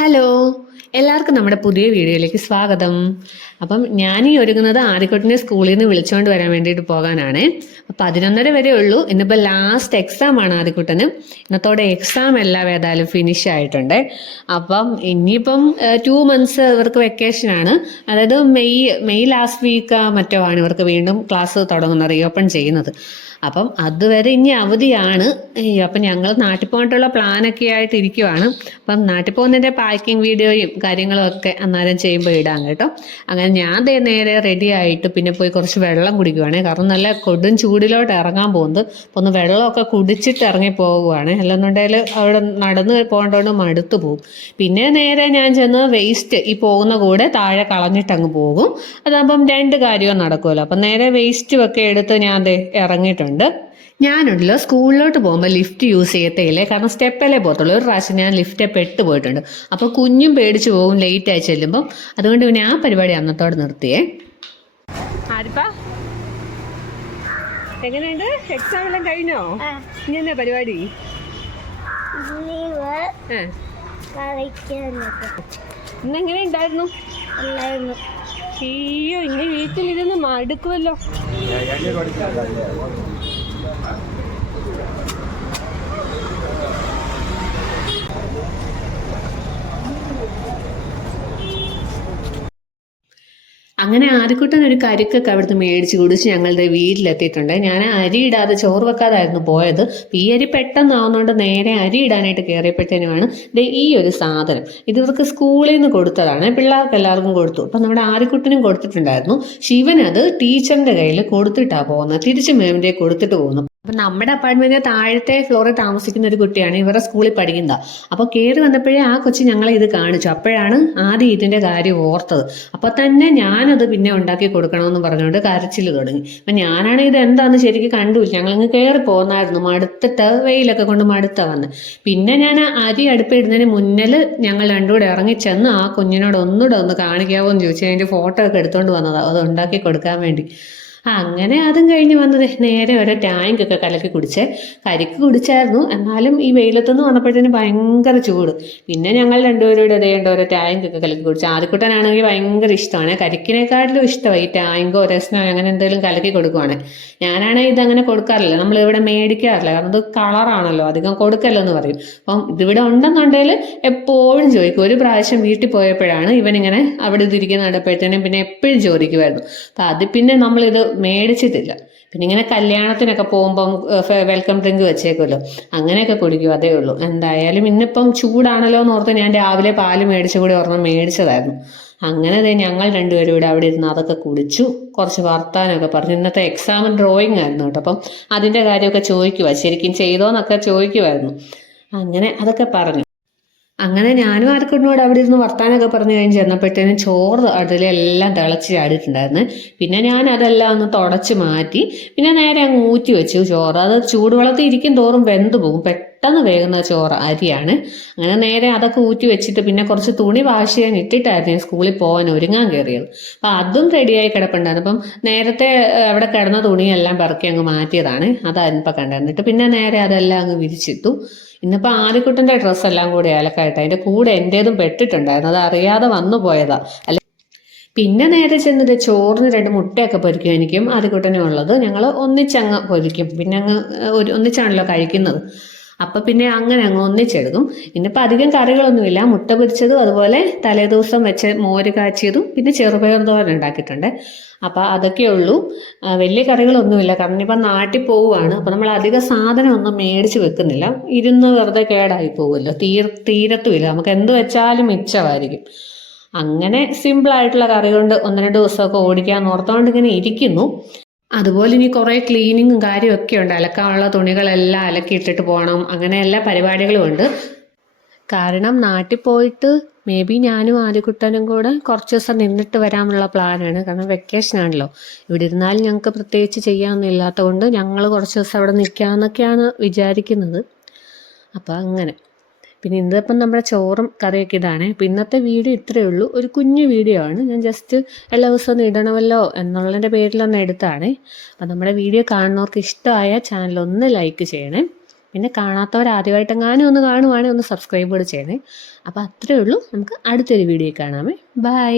Hello, എല്ലാവർക്കും നമ്മുടെ പുതിയ വീഡിയോയിലേക്ക് സ്വാഗതം. അപ്പം ഞാൻ ഈ ഒരുങ്ങുന്നത് ആദ്യക്കുട്ടിനെ സ്കൂളിൽ നിന്ന് വിളിച്ചുകൊണ്ട് വരാൻ വേണ്ടിയിട്ട് പോകാനാണ്. അപ്പം 11:30 വരെ ഉള്ളൂ. ഇന്നിപ്പോൾ ലാസ്റ്റ് എക്സാം ആണ് ആദ്യക്കുട്ടന്. ഇന്നത്തോടെ എക്സാം എല്ലാം ഏതായാലും ഫിനിഷ് ആയിട്ടുണ്ട്. അപ്പം ഇനിയിപ്പം 2 months ഇവർക്ക് വെക്കേഷനാണ്. അതായത് മെയ് ലാസ്റ്റ് വീക്ക് മറ്റോ ആണ് ഇവർക്ക് വീണ്ടും ക്ലാസ് തുടങ്ങുന്നത്, റീഓപ്പൺ ചെയ്യുന്നത്. അപ്പം അതുവരെ ഇനി അവധിയാണ്. അപ്പം ഞങ്ങൾ നാട്ടിൽ പോകാനായിട്ടുള്ള പ്ലാനൊക്കെ ആയിട്ട് ഇരിക്കുവാണ്. അപ്പം നാട്ടിൽ പോകുന്നതിൻ്റെ പാക്കിംഗ് വീഡിയോയും കാര്യങ്ങളും ഒക്കെ അന്നേരം ചെയ്യുമ്പോൾ ഇടാം കേട്ടോ. അങ്ങനെ ഞാൻ നേരെ റെഡി ആയിട്ട് പിന്നെ പോയി കുറച്ച് വെള്ളം കുടിക്കുവാണ്. കാരണം നല്ല കൊടും ചൂടിലോട്ട് ഇറങ്ങാൻ പോകുന്നത്. അപ്പോൾ ഒന്ന് വെള്ളമൊക്കെ കുടിച്ചിട്ട് ഇറങ്ങി പോകുവാണ്. അല്ലെന്നുണ്ടെങ്കിൽ അവിടെ നടന്ന് പോകേണ്ടതുകൊണ്ട് മടുത്തു പോകും. പിന്നെ നേരെ ഞാൻ ചെന്ന് വേസ്റ്റ് ഈ പോകുന്ന കൂടെ താഴെ കളഞ്ഞിട്ട് അങ്ങ് പോകും. അതാകുമ്പം 2 കാര്യവും നടക്കുമല്ലോ. അപ്പം നേരെ വേസ്റ്റും ഒക്കെ എടുത്ത് ഞാൻ ഇറങ്ങിയിട്ടുണ്ട്. ഞാനുണ്ടല്ലോ സ്കൂളിലോട്ട് പോകുമ്പോൾ ലിഫ്റ്റ് യൂസ് ചെയ്യത്തേയില്ലേ, കാരണം സ്റ്റെപ്പല്ലേ പോകത്തുള്ളൂ. ഒരു പ്രാവശ്യം ഞാൻ ലിഫ്റ്റ് പെട്ട് പോയിട്ടുണ്ട്. അപ്പോൾ കുഞ്ഞും പേടിച്ചു പോകും ലേറ്റായി ചെല്ലുമ്പം. അതുകൊണ്ട് പിന്നെ ആ പരിപാടി അന്നത്തോടെ നിർത്തിയേ. ആരിപ്പാ, എങ്ങനെയുണ്ട്? എക്സാം എല്ലാം കഴിഞ്ഞോ? ഇനി എന്നാ പരിപാടി? ഇന്നെങ്ങനെ ഉണ്ടായിരുന്നു? അയ്യോ, ഇങ്ങനെ വീട്ടിലിരുന്ന് മടുക്കുമല്ലോ. അങ്ങനെ ആദ്യക്കുട്ടൻ ഒരു കരിക്കൊക്കെ അവിടുന്ന് മേടിച്ച് കുടിച്ച് ഞങ്ങളുടെ വീട്ടിലെത്തിയിട്ടുണ്ട്. ഞാൻ അരി ഇടാതെ ചോറ് വെക്കാതായിരുന്നു പോയത്. ഈ അരി പെട്ടെന്നാവുന്നതുകൊണ്ട് നേരെ അരി ഇടാനായിട്ട് കയറിയപ്പോഴത്തേനുമാണ് ഈ ഒരു സാധനം. ഇത് ഇവർക്ക് സ്കൂളിൽ നിന്ന് കൊടുത്തതാണ്, പിള്ളേർക്ക് എല്ലാവർക്കും കൊടുത്തു. അപ്പം നമ്മുടെ ആദ്യക്കുട്ടനും കൊടുത്തിട്ടുണ്ടായിരുന്നു. ശിവൻ അത് ടീച്ചറിന്റെ കയ്യിൽ കൊടുത്തിട്ടാണ് പോകുന്നത്, തിരിച്ച് മേമിൻ്റെ കൊടുത്തിട്ട് പോകുന്നു. അപ്പം നമ്മുടെ അപ്പാർട്ട്മെന്റിന്റെ താഴത്തെ ഫ്ലോറിൽ താമസിക്കുന്ന ഒരു കുട്ടിയാണ് ഇവരുടെ സ്കൂളിൽ പഠിക്കുന്നത്. അപ്പോൾ കയറി വന്നപ്പോഴേ ആ കൊച്ചി ഞങ്ങളെ ഇത് കാണിച്ചു. അപ്പോഴാണ് ആദ്യം ഇതിന്റെ കാര്യം ഓർത്തത്. അപ്പൊ തന്നെ ഞാനത് പിന്നെ ഉണ്ടാക്കി കൊടുക്കണമെന്ന് പറഞ്ഞുകൊണ്ട് കരച്ചിൽ തുടങ്ങി. അപ്പം ഞാനാണെങ്കിൽ ഇത് എന്താണെന്ന് ശരിക്കും കണ്ടുമില്ല. ഞങ്ങളിങ്ങ് കയറി പോകുന്നായിരുന്നു, മടുത്തിട്ട് വെയിലൊക്കെ കൊണ്ട് മടുത്ത വന്ന്. പിന്നെ ഞാൻ അരി അടുപ്പിടുന്നതിന് മുന്നിൽ ഞങ്ങൾ രണ്ടുകൂടെ ഇറങ്ങി ചെന്ന് ആ കുഞ്ഞിനോട് ഒന്നുകൂടെ ഒന്ന് കാണിക്കാവോ എന്ന് ചോദിച്ചു. അതിന്റെ ഫോട്ടോ ഒക്കെ എടുത്തുകൊണ്ട് വന്നതാണ് അത് ഉണ്ടാക്കി കൊടുക്കാൻ വേണ്ടി. അങ്ങനെ അതും കഴിഞ്ഞ് വന്നത് നേരെ ഓരോ ടാങ്കൊക്കെ കലക്കി കുടിച്ചേ. കരിക്ക് കുടിച്ചായിരുന്നു, എന്നാലും ഈ വെയിലത്തുനിന്ന് വന്നപ്പോഴത്തേന് ഭയങ്കര ചൂട്. പിന്നെ ഞങ്ങൾ രണ്ടുപേരോട് ഇതേണ്ട ഓരോ ടാങ്കൊക്കെ കലക്കി കുടിച്ചു. ആദ്യക്കുട്ടനാണെങ്കിൽ ഭയങ്കര ഇഷ്ടമാണ്, കരിക്കിനേക്കാട്ടിലും ഇഷ്ടമായി ഈ ടാങ്കോ രസനോ അങ്ങനെ എന്തെങ്കിലും കലക്കി കൊടുക്കുവാണ്. ഞാനാണെങ്കിൽ ഇതങ്ങനെ കൊടുക്കാറില്ല, നമ്മളിവിടെ മേടിക്കാറില്ല, കാരണം ഇത് കളറാണല്ലോ, അധികം കൊടുക്കല്ലോ എന്ന് പറയും. അപ്പം ഇതിവിടെ ഉണ്ടെന്നുണ്ടെങ്കിൽ എപ്പോഴും ചോദിക്കും. ഒരു പ്രാവശ്യം വീട്ടിൽ പോയപ്പോഴാണ് ഇവനിങ്ങനെ അവിടെ ഇതിരിക്കുന്ന കണ്ടപ്പോഴത്തേനും പിന്നെ എപ്പോഴും ചോദിക്കുമായിരുന്നു. അപ്പം അത് പിന്നെ നമ്മളിത് മേടിച്ചിട്ടില്ല. പിന്നെ ഇങ്ങനെ കല്യാണത്തിനൊക്കെ പോകുമ്പം വെൽക്കം ഡ്രിങ്ക് വെച്ചേക്കുമല്ലോ, അങ്ങനെയൊക്കെ കുടിക്കും, അതേ ഉള്ളൂ. എന്തായാലും ഇന്നിപ്പം ചൂടാണല്ലോ എന്ന് ഓർത്ത് ഞാൻ രാവിലെ പാല് മേടിച്ചു കൂടി ഒരെണ്ണം മേടിച്ചതായിരുന്നു. അങ്ങനെ ഞങ്ങൾ രണ്ടുപേരും ഇവിടെ അവിടെ ഇരുന്ന് അതൊക്കെ കുടിച്ചു, കുറച്ച് വർത്താനമൊക്കെ പറഞ്ഞു. ഇന്നത്തെ എക്സാം ഡ്രോയിങ് ആയിരുന്നു കേട്ടോ. അപ്പം അതിൻ്റെ കാര്യമൊക്കെ ചോദിക്കുവാ, ശരിക്കും ചെയ്തോന്നൊക്കെ ചോദിക്കുമായിരുന്നു. അങ്ങനെ അതൊക്കെ പറഞ്ഞു. അങ്ങനെ ഞാനും ആർക്കുട്ടിനോട് അവിടെ ഇരുന്ന് വർത്താനൊക്കെ പറഞ്ഞു കഴിഞ്ഞ് ചെന്നപ്പോഴത്തേനും ചോറ് അതിലെല്ലാം തിളച്ച് ചാടിയിട്ടുണ്ടായിരുന്നു. പിന്നെ ഞാൻ അതെല്ലാം ഒന്ന് തുടച്ച് മാറ്റി. പിന്നെ നേരെ അങ്ങ് ഊറ്റി വെച്ചു ചോറ്. അത് ചൂടുവെള്ളത്തിൽ ഇരിക്കും തോറും വെന്ത് പോകും, പെട്ടെന്ന് വേകുന്ന ചോറ് അരിയാണ്. അങ്ങനെ നേരെ അതൊക്കെ ഊറ്റി വെച്ചിട്ട് പിന്നെ കുറച്ച് തുണി വാഷ് ചെയ്യാൻ ഇട്ടിട്ടായിരുന്നു ഞാൻ സ്കൂളിൽ പോകാൻ ഒരുങ്ങാൻ കയറിയത്. അപ്പം അതും റെഡിയായി കിടപ്പുണ്ടായിരുന്നു. അപ്പം നേരത്തെ അവിടെ കിടന്ന തുണിയെല്ലാം പെറുക്കി അങ്ങ് മാറ്റിയതാണ്, അതായിരുന്നു ഇപ്പം കണ്ടത്. എന്നിട്ട് പിന്നെ നേരെ അതെല്ലാം അങ്ങ് വിരിച്ചിട്ടു. ഇന്നിപ്പോൾ ആദ്യക്കുട്ടൻ്റെ ഡ്രസ്സെല്ലാം കൂടി അലക്കായിട്ട് അതിൻ്റെ കൂടെ എൻ്റേതും പെട്ടിട്ടുണ്ടായിരുന്നു, അത് അറിയാതെ വന്നു പോയതാ. അല്ല, പിന്നെ നേരെ ചെന്നത് ചോറിന് 2 മുട്ടയൊക്കെ പൊരിക്കും എനിക്കും ആദ്യക്കുട്ടനും ഉള്ളത്. ഞങ്ങൾ ഒന്നിച്ചങ്ങ് പൊരിക്കും, പിന്നെ അങ്ങ് ഒന്നിച്ചാണല്ലോ കഴിക്കുന്നത്. അപ്പം പിന്നെ അങ്ങനെ അങ്ങ് ഒന്നിച്ചെടുക്കും. ഇന്നിപ്പോൾ അധികം കറികളൊന്നുമില്ല, മുട്ട പൊരിച്ചതും അതുപോലെ തലേദിവസം വെച്ച് മോര് കാച്ചിയതും പിന്നെ ചെറുപയർ തോരൻ ഉണ്ടാക്കിയിട്ടുണ്ട്. അപ്പം അതൊക്കെ ഉള്ളൂ, വലിയ കറികളൊന്നുമില്ല. കാരണം ഇപ്പം നാട്ടിൽ പോവുകയാണ്. അപ്പം നമ്മൾ അധികം സാധനമൊന്നും മേടിച്ച് വെക്കുന്നില്ല, ഇരുന്ന് വെറുതെ കേടായി പോകുമല്ലോ, തീരത്തുമില്ല, നമുക്ക് എന്ത് വെച്ചാലും മിച്ചമായിരിക്കും. അങ്ങനെ സിമ്പിളായിട്ടുള്ള കറി കൊണ്ട് 1-2 ദിവസമൊക്കെ ഓടിക്കാൻ ഓർത്തുകൊണ്ട് ഇങ്ങനെ ഇരിക്കുന്നു. അതുപോലെ ഇനി കുറേ ക്ലീനിങ്ങും കാര്യമൊക്കെ ഉണ്ട്, അലക്കാനുള്ള തുണികളെല്ലാം അലക്കിയിട്ടിട്ട് പോകണം, അങ്ങനെ എല്ലാ പരിപാടികളും ഉണ്ട്. കാരണം നാട്ടിൽ പോയിട്ട് മേ ബി ഞാനും ആദ്യക്കുട്ടനും കൂടെ കുറച്ച് ദിവസം നിന്നിട്ട് വരാനുള്ള പ്ലാനാണ്. കാരണം വെക്കേഷനാണല്ലോ, ഇവിടെ ഇരുന്നാലും ഞങ്ങൾക്ക് പ്രത്യേകിച്ച് ചെയ്യാനൊന്നും ഇല്ലാത്തതുകൊണ്ട് ഞങ്ങൾ കുറച്ച് ദിവസം അവിടെ നിൽക്കാമെന്നൊക്കെയാണ് വിചാരിക്കുന്നത്. അപ്പോൾ അങ്ങനെ പിന്നെ ഇന്നിപ്പം നമ്മുടെ ചോറും കറിയൊക്കെ ഇതാണ്. അപ്പം ഇന്നത്തെ വീഡിയോ ഇത്രയേ ഉള്ളൂ, ഒരു കുഞ്ഞു വീഡിയോ ആണ്. ഞാൻ ജസ്റ്റ് എല്ലാ ദിവസവും ഒന്ന് ഇടണമല്ലോ എന്നുള്ളതിൻ്റെ പേരിലൊന്ന് എടുത്താണ്. അപ്പം നമ്മുടെ വീഡിയോ കാണുന്നവർക്ക് ഇഷ്ടമായ ചാനൽ ഒന്ന് ലൈക്ക് ചെയ്യണേ. പിന്നെ കാണാത്തവർ ആദ്യമായിട്ടെങ്ങാനും ഒന്ന് കാണുവാണെങ്കിൽ ഒന്ന് സബ്സ്ക്രൈബ് കൂടെ ചെയ്യണേ. അപ്പോൾ അത്രയേ ഉള്ളൂ. നമുക്ക് അടുത്തൊരു വീഡിയോ കാണാമേ. ബൈ.